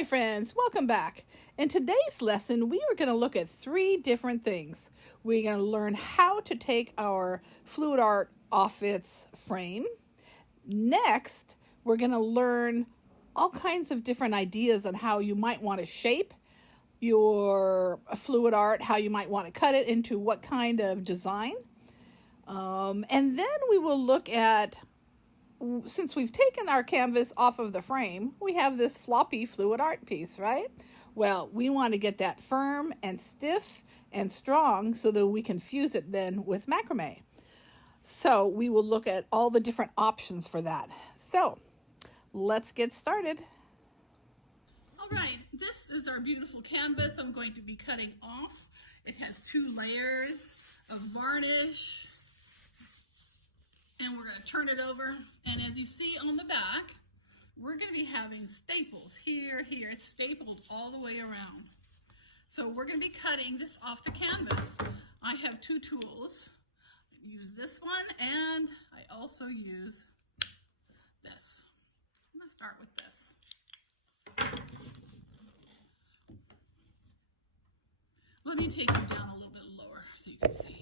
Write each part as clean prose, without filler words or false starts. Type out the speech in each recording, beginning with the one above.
Hi friends, welcome back. In today's lesson, we are going to look at three different things. We're going to learn how to take our fluid art off its frame. Next, we're going to learn all kinds of different ideas on how you might want to shape your fluid art, how you might want to cut it into what kind of design. And then we will look at, since we've taken our canvas off of the frame, we have this floppy fluid art piece, right? Well, we want to get that firm and stiff and strong so that we can fuse it then with macrame. So we will look at all the different options for that. So let's get started. All right, this is our beautiful canvas I'm going to be cutting off. It has 2 layers of varnish. And we're going to turn it over, and as you see on the back, we're going to be having staples here, it's stapled all the way around. So we're going to be cutting this off the canvas. I have 2 tools. I use this one, and I also use this. I'm going to start with this. Let me take you down a little bit lower so you can see.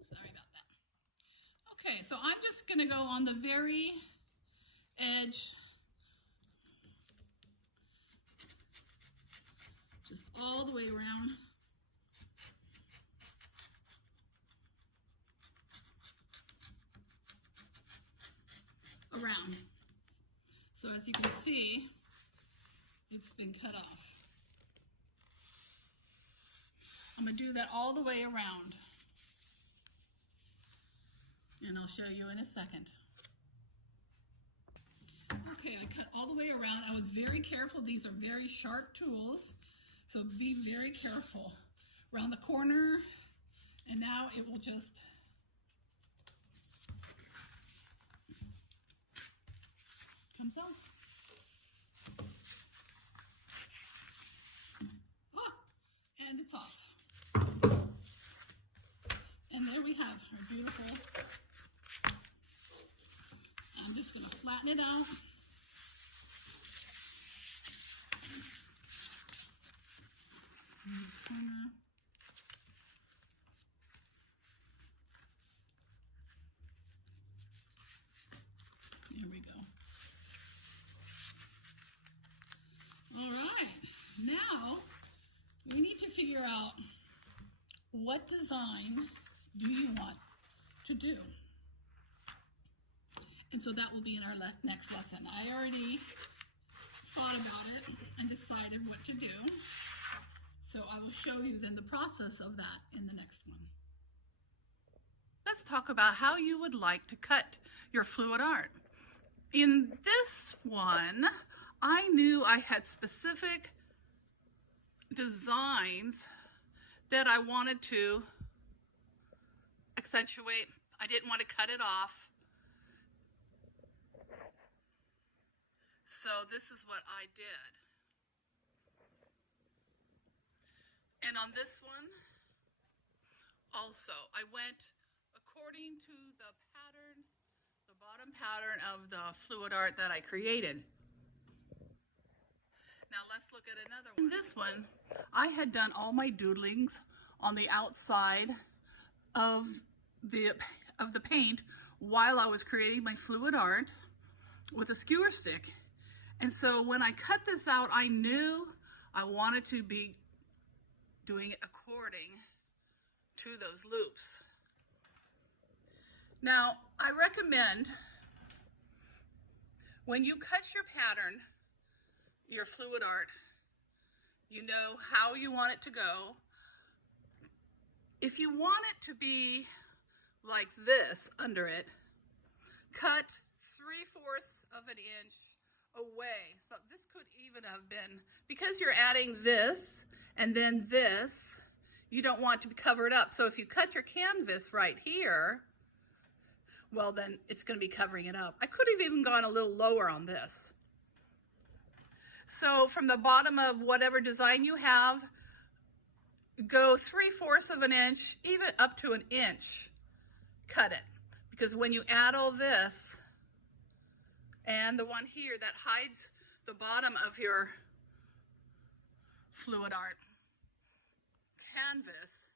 Sorry about that. Okay, so I'm just going to go on the very edge, just all the way around. So as you can see, it's been cut off. I'm going to do that all the way around. And I'll show you in a second. Okay, I cut all the way around. I was very careful. These are very sharp tools, so be very careful. Around the corner, and now it will just comes off. Ah, and it's off. And there we have our beautiful. I'm just going to flatten it out. There we go. All right, now we need to figure out what design do you want to do. And so that will be in our next lesson. I already thought about it and decided what to do. So I will show you then the process of that in the next one. Let's talk about how you would like to cut your fluid art. In this one, I knew I had specific designs that I wanted to accentuate. I didn't want to cut it off. So this is what I did. And on this one, also, I went according to the pattern, the bottom pattern of the fluid art that I created. Now let's look at another one. In this one, I had done all my doodlings on the outside of the paint while I was creating my fluid art with a skewer stick. And so when I cut this out, I knew I wanted to be doing it according to those loops. Now, I recommend when you cut your pattern, your fluid art, you know how you want it to go. If you want it to be like this under it, cut 3/4 of an inch away. So this could even have been, because you're adding this and then this, you don't want to be covered up. So if you cut your canvas right here, well then it's going to be covering it up. I could have even gone a little lower on this. So from the bottom of whatever design you have, go 3/4 of an inch, even up to an inch, cut it. Because when you add all this, And the one here that hides the bottom of your fluid art canvas,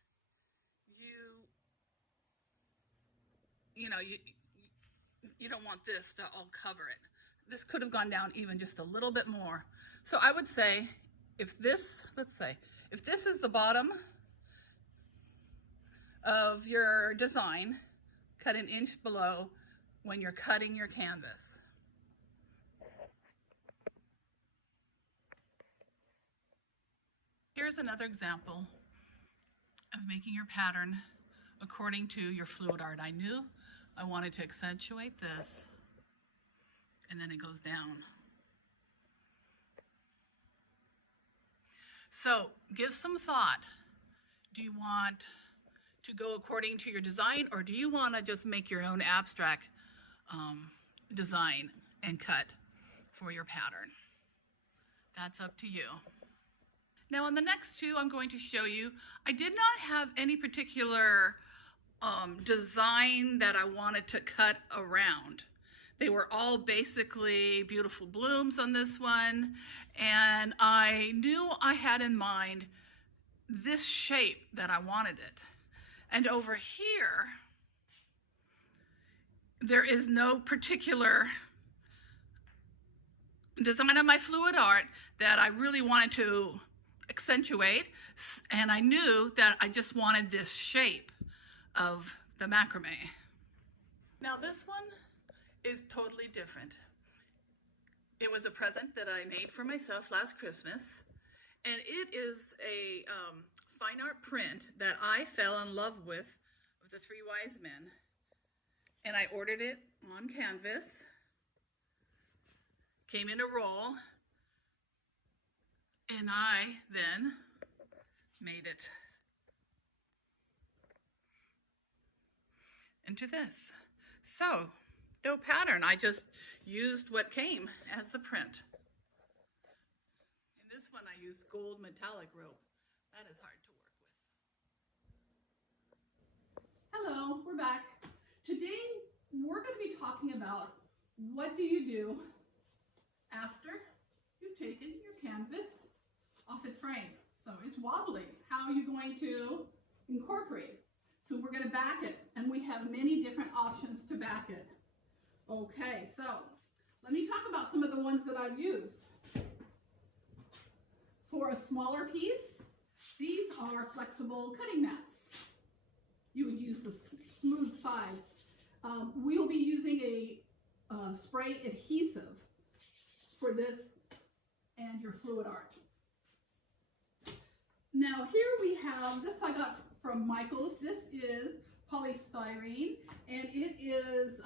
you don't want this to all cover it. This could have gone down even just a little bit more. So I would say if this, let's say, if this is the bottom of your design, cut an inch below when you're cutting your canvas. Here's another example of making your pattern according to your fluid art. I knew I wanted to accentuate this, and then it goes down. So give some thought. Do you want to go according to your design, or do you want to just make your own abstract design and cut for your pattern? That's up to you. Now on the next two, I'm going to show you, I did not have any particular design that I wanted to cut around. They were all basically beautiful blooms on this one, and I knew I had in mind this shape that I wanted it. And over here, there is no particular design on my fluid art that I really wanted to accentuate, and I knew that I just wanted this shape of the macrame. Now this one is totally different. It was a present that I made for myself last Christmas, and it is a fine art print that I fell in love with of the Three Wise Men, and I ordered it on canvas. Came in a roll, and I then made it into this. So, no pattern, I just used what came as the print. In this one I used gold metallic rope. That is hard to work with. Hello, we're back. Today we're going to be talking about what do you do after you've taken your canvas off its frame. So it's wobbly. How are you going to incorporate it? So we're going to back it, and we have many different options to back it. Okay, so let me talk about some of the ones that I've used. For a smaller piece, these are flexible cutting mats. You would use the smooth side. We'll be using a spray adhesive for this and your fluid art. Now here we have, this I got from Michael's. This is polystyrene, and it is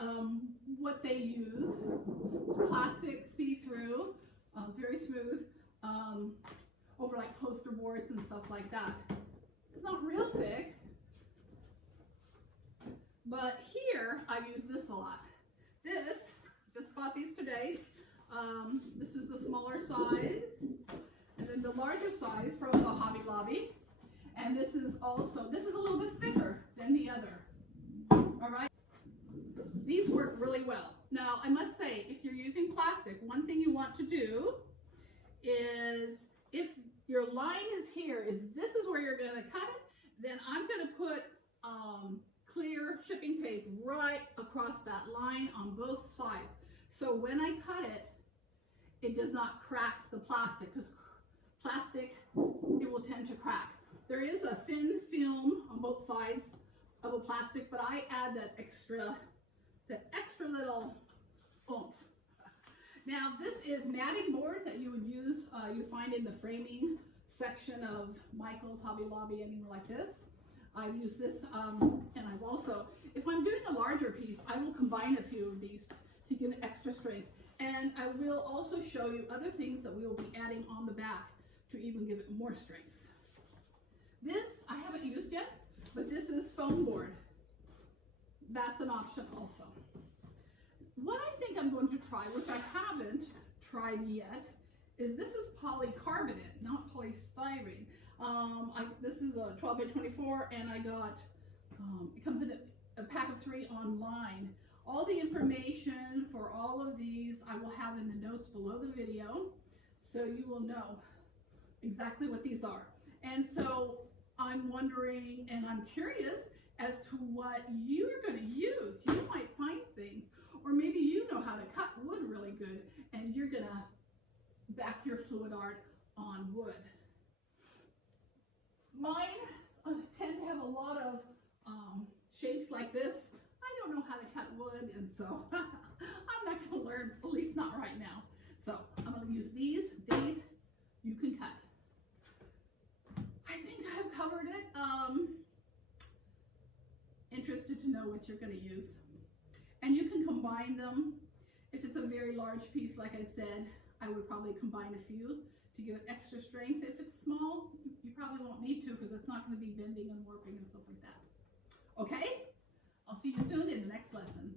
what they use. It's plastic, see-through, it's very smooth, over like poster boards and stuff like that. It's not real thick, but here I use this a lot. This, just bought these today. This is the smaller size, and then the larger size from the Hobby Lobby. And this is also, this is a little bit thicker than the other. All right. These work really well. Now, I must say, if you're using plastic, one thing you want to do is, if your line is here, this is where you're going to cut it, then I'm going to put clear shipping tape right across that line on both sides. So when I cut it, it does not crack the plastic, because plastic, it will tend to crack. There is a thin film on both sides of a plastic, but I add that extra little oomph. Now this is matting board that you would use, you find in the framing section of Michael's, Hobby Lobby, anywhere like this. I've used this, and I've also, if I'm doing a larger piece, I will combine a few of these to give it extra strength. And I will also show you other things that we will be adding on the back to even give it more strength. This I haven't used yet, but this is foam board. That's an option also. What I think I'm going to try, which I haven't tried yet, is this is polycarbonate, not polystyrene. This is a 12 by 24, and I got, it comes in a pack of 3 online. All the information for all of these I will have in the notes below the video, so you will know exactly what these are. And so I'm wondering, and I'm curious as to what you're going to use. You might find things, or maybe you know how to cut wood really good, and you're going to back your fluid art on wood. Mine tend to have a lot of shapes like this. I don't know how to cut wood, and so I'm not going to learn, at least not right now. So I'm going to use these you can cut. I think I've covered it. Interested to know what you're going to use. And you can combine them. If it's a very large piece, like I said, I would probably combine a few to give it extra strength. If it's small, you probably won't need to, because it's not going to be bending and warping and stuff like that. Okay? I'll see you soon in the next lesson.